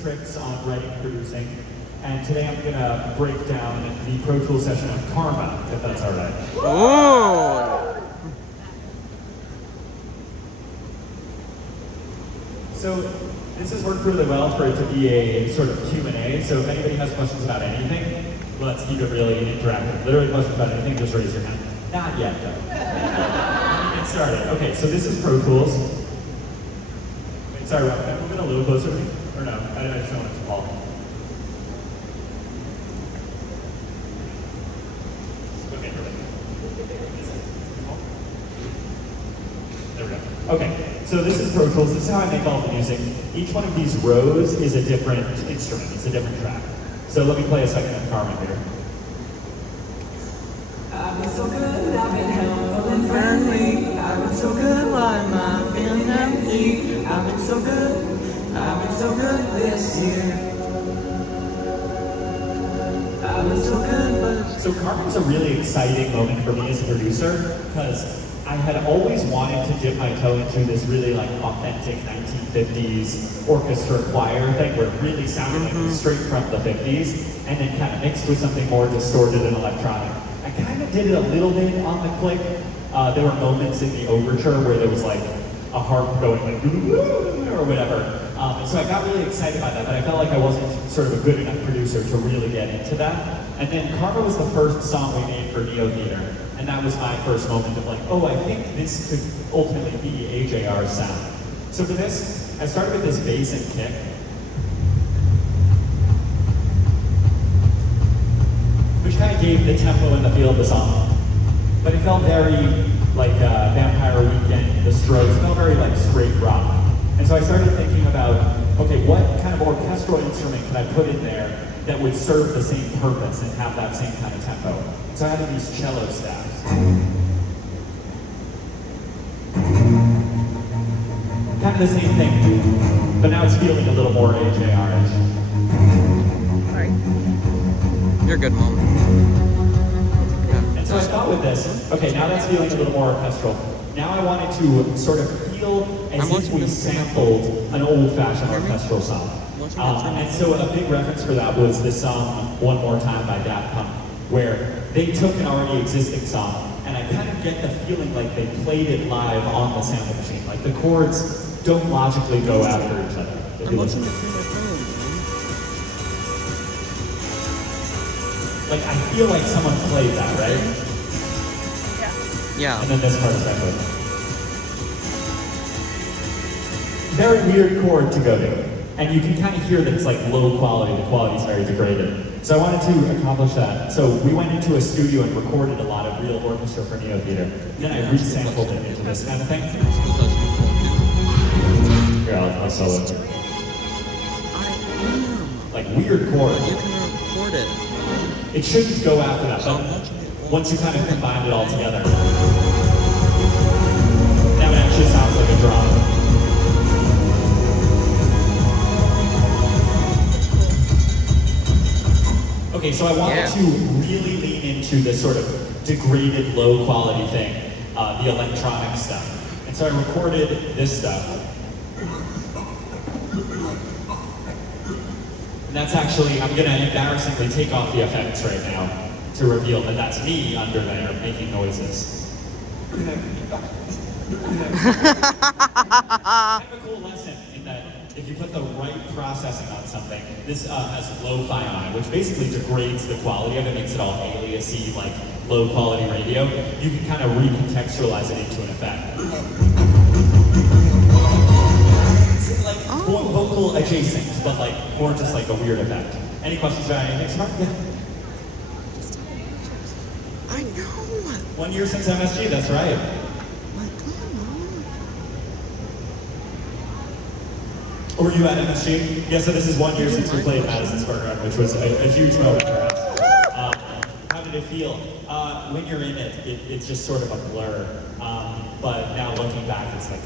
tricks on writing and producing. And today I'm gonna break down the Pro Tools session of Karma, if that's all right. Oh! So this has worked really well for it to be a sort of Q&A. So if anybody has questions about anything, let's keep it really interactive. Literally questions about anything, just raise your hand. Not yet, though. Let me get started. Okay, so this is Pro Tools. Wait, sorry, Rob, can I move it a little closer to me? Or no? I just don't want it to fall. Okay, perfect. There we go. Okay, so this is Pro Tools. This is how I make all the music. Each one of these rows is a different instrument. It's a different track. So let me play a second of Karma here. I've been so good, I've been helpful and friendly. I've been so good, why am I feeling empty? I've been so good this year. I've been so good, but... So Karma's a really exciting moment for me as a producer, because I had always wanted to dip my toe into this really like authentic 1950s orchestra choir thing where it really sounded like it was straight from the 50s, and then kind of mixed with something more distorted and electronic. I kind of did it a little bit on the click. There were moments in the overture where there was like a harp going like or whatever. And so I got really excited by that, but I felt like I wasn't sort of a good enough producer to really get into that. And then Karma was the first song we made for Neo Theater, and that was my first moment of like, oh, I think this could ultimately be AJR's sound. So for this, I started with this bass and kick. Which kind of gave the tempo and the feel of the song. But it felt very like Vampire Weekend, The Strokes, it felt very like straight rock. And so I started thinking about, okay, what kind of orchestral instrument can I put in there that would serve the same purpose and have that same kind of tempo? So I added these cello staffs. Kind of the same thing, but now it's feeling a little more AJR-ish. Sorry. You're good, Mom. And so I thought with this, okay, now that's feeling a little more orchestral. Now I wanted to sort of feel as if we sampled an old-fashioned orchestral song. And so a big reference for that was this song, One More Time by Daft Punk, where they took an already existing song, and I kind of get the feeling like they played it live on the sample machine. Like the chords don't logically go after each other. If you listen. Like, I feel like someone played that, right? Yeah. And then this part is echoed. Very weird chord to go to. And you can kind of hear that it's like low quality, the quality is very degraded. So I wanted to accomplish that. So we went into a studio and recorded a lot of real orchestra for Neo Theater. Then I resampled it into this kind of thing. Here, I'll solo it. Like weird chord. You can record it. It shouldn't go after that, but once you kind of combine it all together, now it actually sounds like a drum. Okay, so I wanted to really lean into this sort of degraded, low quality thing, the electronic stuff. And so I recorded this stuff. And that's actually, I'm gonna embarrassingly take off the effects right now to reveal that that's me under there making noises. Kind of a cool lesson in that if you put the right processing on something, this has lo-fi on it, which basically degrades the quality of it, makes it all aliasy, like low quality radio. You can kind of recontextualize it into an effect. It's like vocal adjacent, but like more just like a weird effect. Any questions about anything, Smart? Yeah. I know. 1 year since MSG, that's right. Or were you at MSG? Yeah, so this is 1 year since we played Madison Square Garden, which was a huge moment for us. How did it feel? When you're in it, it's just sort of a blur. But now looking back, it's like,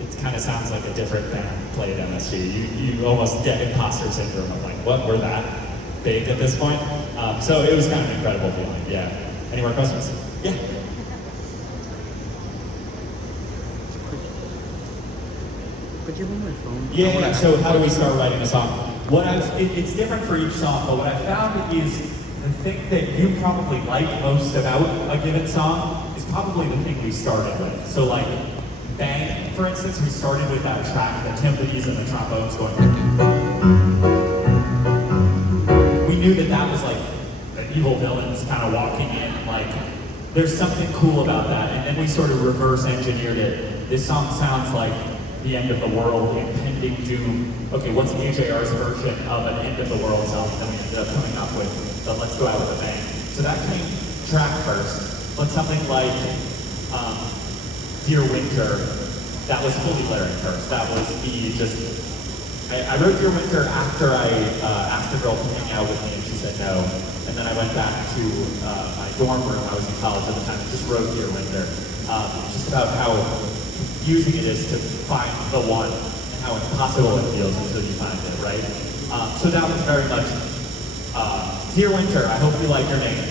it kind of sounds like a different band played MSG. You almost get imposter syndrome of like, what, we're that big at this point? So it was kind of an incredible feeling, yeah. Any more questions? Yeah. Could you hold my phone? Yeah. So how do we start writing a song? It's different for each song, but what I found is the thing that you probably like most about a given song is probably the thing we started with. So like Bang, for instance, we started with that track, the timpanis and the trombones going. We knew that that was like the evil villains kind of walking in, like there's something cool about that, and then we sort of reverse engineered it. This song sounds like the end of the world, impending doom. Okay, what's AJR's version of an end of the world song that we ended up coming up with? The Let's Go Out with a Bang. So that came track first, but something like Dear Winter, that was fully lyric first. That was me just, I wrote Dear Winter after I asked a girl to hang out with me and she said no. And then I went back to my dorm room, I was in college at the time, and just wrote Dear Winter. Just about how confusing it is to find the one and how impossible it feels until you find it, right? So that was very much, Dear Winter, I hope you like your name.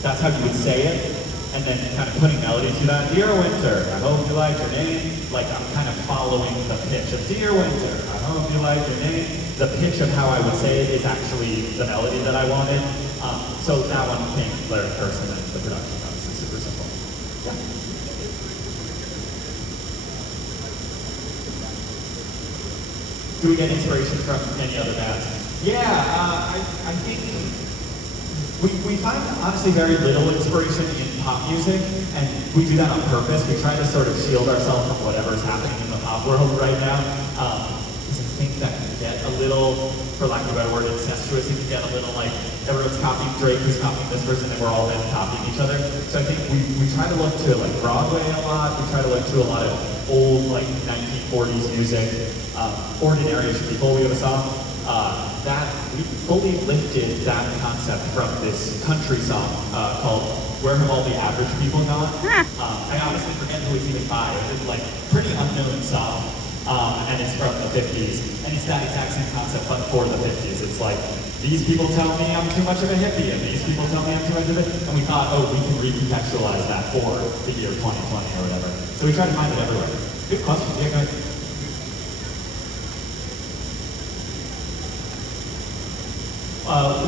That's how you would say it. And then kind of putting melody to that. Dear Winter, I hope you like your name. Like I'm kind of following the pitch of Dear Winter, I hope you like your name. The pitch of how I would say it is actually the melody that I wanted. So that one came lyric first, and then the production is obviously super simple. Yeah. Do we get inspiration from any other bands? Yeah, I think we find honestly very little inspiration in pop music, and we do that on purpose. We try to sort of shield ourselves from whatever's happening in the pop world right now. Because I think that can get a little, for lack of a better word, incestuous. It can get a little like everyone's copying Drake, who's copying this person, and we're all then copying each other. So I think we try to look to like Broadway a lot. We try to look to a lot of old like 1940s music. Ordinary People, we have a song. That we fully lifted that concept from this country song called Where Have All the Average People Gone? I honestly forget who it's even by. It's like pretty unknown song, and it's from the 50s, and it's that exact same concept but for the 50s. It's like, these people tell me I'm too much of a hippie, and these people tell me I'm too much of it, and we thought, oh, we can recontextualize that for the year 2020 or whatever. So we try to find it everywhere. Good question, yeah, guys.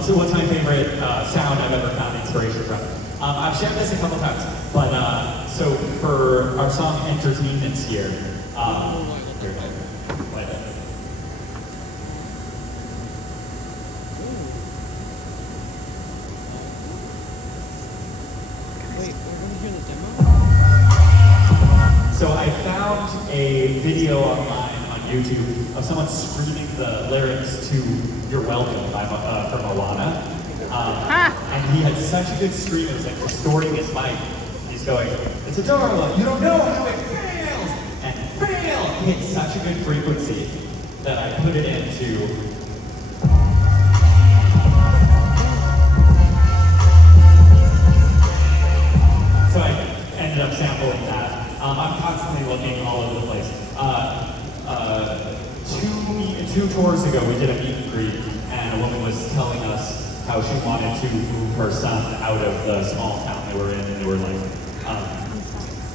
So what's my favorite sound I've ever found inspiration from? I've shared this a couple times, but so for our song Entertainment's here, Wait, we're gonna hear the demo? So I found a video online on YouTube of someone screaming the lyrics to You're Welcome by, from Moana. And he had such a good scream, it was like distorting his mic. He's going, it's adorable, you don't know how it fails! And fail! He hit such a good frequency that I put it into so I ended up sampling that. I'm constantly looking all over the place. Two tours ago, we did a meet and greet, and a woman was telling us how she wanted to move her son out of the small town they were in, and they were like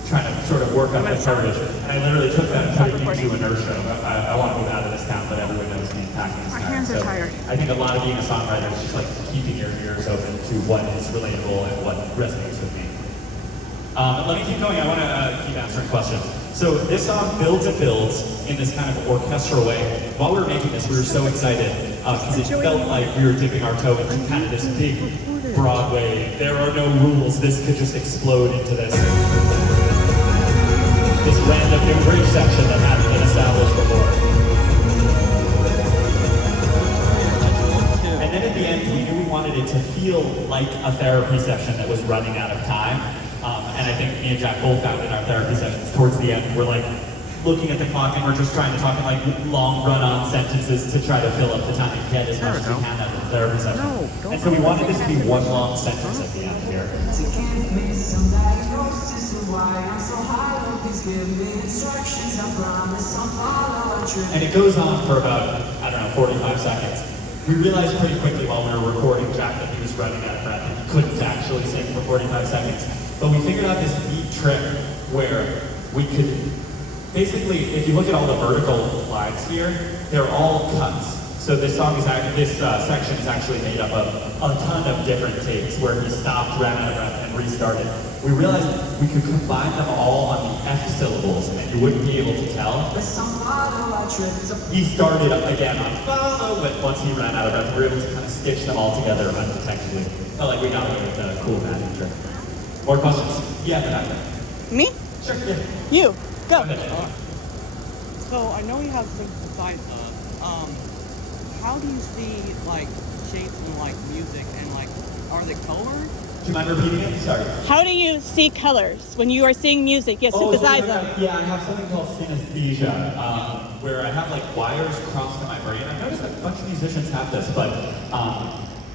trying to sort of work up the courage. And I literally took that and put it into inertia. I want to move out of this town, but everyone knows me packing this town. So I think a lot of being a songwriter is just like keeping your ears open to what is relatable and what resonates with me. Let me keep going. I want to keep answering questions. So this song builds and builds in this kind of orchestral way. While we were making this, we were so excited because it felt like we were dipping our toe into kind of this big Broadway, there are no rules, this could just explode into this random new bridge section that hadn't been established before. And then at the end, we knew we wanted it to feel like a therapy session that was running out of time. And I think me and Jack both found in our therapy sessions towards the end, we're like looking at the clock and we're just trying to talk in like long run-on sentences to try to fill up the time and get as much as we can out of the therapy session. And so we wanted this to be one long sentence at the end here. To give me some diagnosis of why I'm so hollow, please give me instructions, I promise I'll follow a trick. And it goes on for about, I don't know, 45 seconds. We realized pretty quickly while we were recording Jack that he was running out of breath and he couldn't actually sing for 45 seconds. But we figured out this neat trick where we could Basically, if you look at all the vertical lines here, they're all cuts. So this section is actually made up of a ton of different takes where he stopped, ran out of breath, and restarted. We realized we could combine them all on the F syllables, and you wouldn't be able to tell. He started again on follow, but once he ran out of breath, we were able to kind of stitch them all together undetectably. Felt like we got away with a cool magic trick. More questions? Yeah, the back there. Me? Sure, yeah. You. Go. Go ahead. So I know you have things besides how do you see like shapes in like music and like are they colors? Do you mind repeating it? Sorry. How do you see colors when you are seeing music? Yes, Oh, synthesize so them. yeah, I have something called synesthesia, where I have like wires crossed in my brain. I've noticed that a bunch of musicians have this, but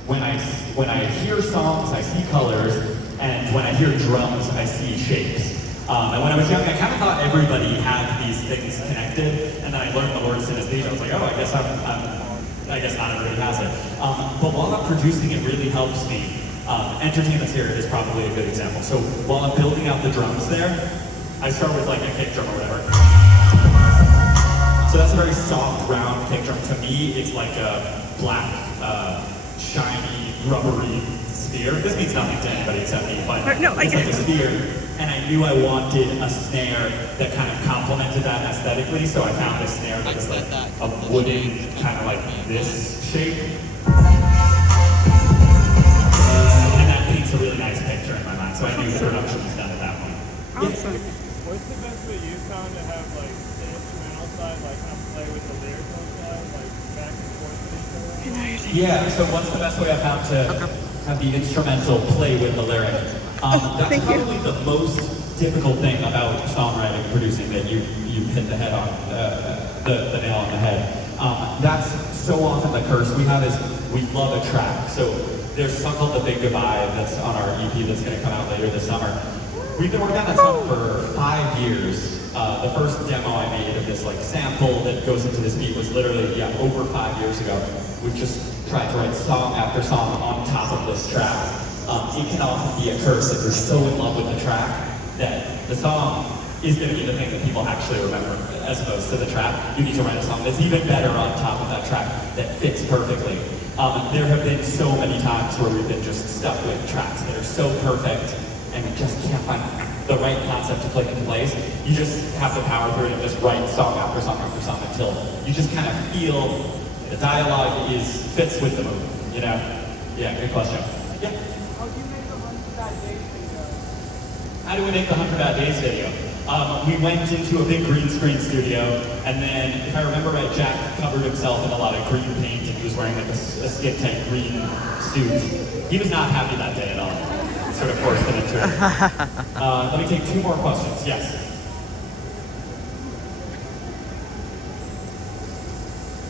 when I hear songs, I see colors, and when I hear drums, I see shapes. And when I was young, I kind of thought everybody had these things connected, and then I learned the word synesthesia. I was like, oh, I guess not everybody has it. But while I'm producing, it really helps me. Entertainment Here is probably a good example. So while I'm building out the drums there, I start with like a kick drum or whatever. So that's a very soft, round kick drum. To me, it's like a black, shiny, rubbery sphere. This means nothing to anybody except me, but No, it's like a sphere. And I knew I wanted a snare that kind of complemented that aesthetically, so I found a snare that was like a wooden, kind of like this shape. And that paints a really nice picture in my mind, so I knew the production was done at that point. Awesome. What's the best way you found to have like the instrumental side, like kind of play with the lyrical side, like back and forth with each other? Yeah, so what's the best way I found to have the instrumental play with the lyric? That's probably the most difficult thing about songwriting and producing that you've hit the head on, the nail on the head. That's so often the curse we have is we love a track. So there's a song called The Big Goodbye that's on our EP that's going to come out later this summer. We've been working on that song for 5 years. The first demo I made of this like sample that goes into this beat was literally, over 5 years ago. We've just tried to write song after song on top of this track. It can often be a curse if you're so in love with the track that the song is going to be the thing that people actually remember as opposed to the track. You need to write a song that's even better on top of that track that fits perfectly. There have been so many times where we've been just stuck with tracks that are so perfect and you just can't find the right concept to play into place. You just have to power through it and just write song after song after song until you just kind of feel the dialogue fits with the movie, you know? Yeah, good question. Yeah. How do we make the 100 Bad Days video? We went into a big green screen studio, and then, if I remember right, Jack covered himself in a lot of green paint, and he was wearing like a skin tight green suit. He was not happy that day at all. Sort of forced him into it. Let me take 2 more questions. Yes.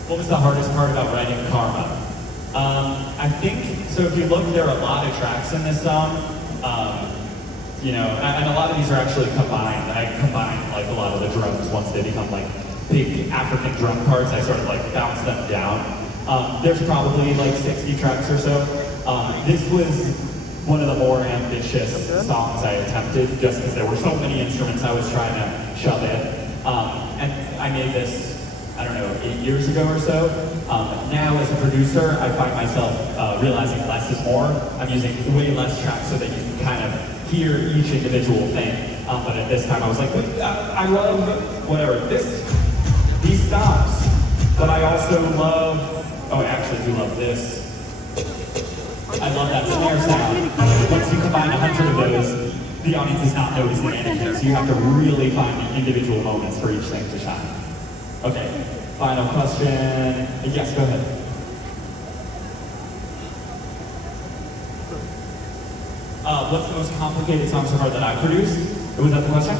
What was the hardest part about writing Karma? I think, so if you look, there are a lot of tracks in this song. You know, and a lot of these are actually combined. I combine like a lot of the drums once they become like big African drum parts. I sort of like bounce them down. There's probably like 60 tracks or so. This was one of the more ambitious songs I attempted just because there were so many instruments I was trying to shove in. And I made this, I don't know, 8 years ago or so. Now as a producer, I find myself realizing less is more. I'm using way less tracks so that you can kind of hear each individual thing. But at this time I was like, I love whatever, these stops. But I also love, oh I actually do love this. I love that snare sound. Once you combine 100 of those, the audience is not noticing anything. So you have to really find the individual moments for each thing to shine. Okay, final question. Yes, go ahead. What's the most complicated song so far that I've produced? Was that the question?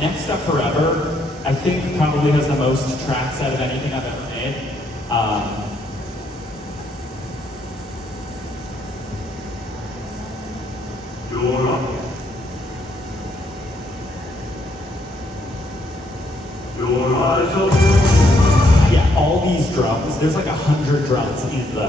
Next Up Forever, I think probably has the most tracks out of anything I've ever made. Yeah, all these drums, there's like 100 drums in the...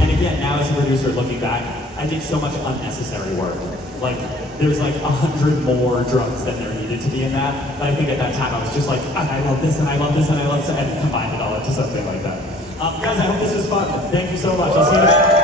And again, now as a producer, looking back, I did so much unnecessary work. Like, there's like 100 more drums than there needed to be in that. But I think at that time I was just like, I love this, and I love this, and I love this, and combined it all into something like that. Guys, I hope this was fun. Thank you so much. I'll see you next time.